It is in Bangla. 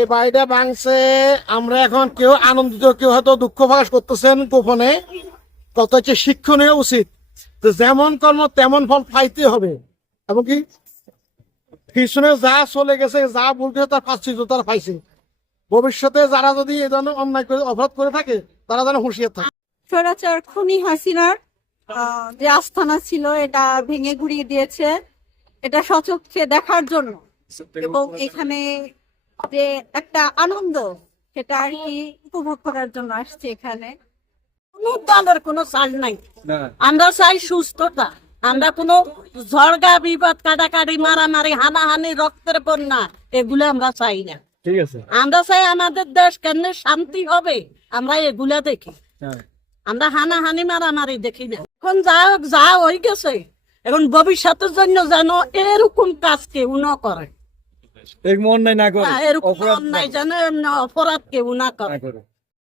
এই বাড়িটা ভাঙছে। আমরা এখন কেউ আনন্দিত কেউ হয়তো দুঃখ প্রকাশ করতেছেন গোপনে। কত হচ্ছে শিক্ষণীয় উচিত যেমন কর্ম তেমন ফল পাইতে হবে। এবং কি? পিছনে যা চলে গেছে যা বলতে তার পাচ্ছি তার পাইছে। ভবিষ্যতে যারা যদি এই ধরনের অন্যায় করে অপরাধ করে থাকে তারা যেন হুঁশিয়ার থাকে। স্বৈরাচার খুনি হাসিনার আহ, যে আস্থানা ছিল এটা ভেঙে গুড়িয়ে দিয়েছে। এটা সচক্ষে দেখার জন্য। এবং এখানে যে একটা আনন্দ সেটা আর কি উপভোগ করার জন্য আসছে এখানে। কোনো দলের কোনো চাল নাই। আমরা চাই সুস্থতা। আমরা কোনো ঝড়গা বিপদ কাটাকাটি মারামারি হানাহানি রক্তের বন্যা এগুলো আমরা চাই না। ঠিক আছে। আমরা চাই আমাদের দেশ কেন শান্তি হবে আমরা এগুলা দেখি। হ্যাঁ। আমরা হানাহানি মারামারি দেখি না। এখন যা হোক, যা হয়ে গেছে এখন ভবিষ্যতের জন্য যেন এরকম কাজ কেউ না করে। এরকম অন্যায় না করে। হ্যাঁ, অপরাধ না অন্যায় যেন অপরাধ কেউ না করে।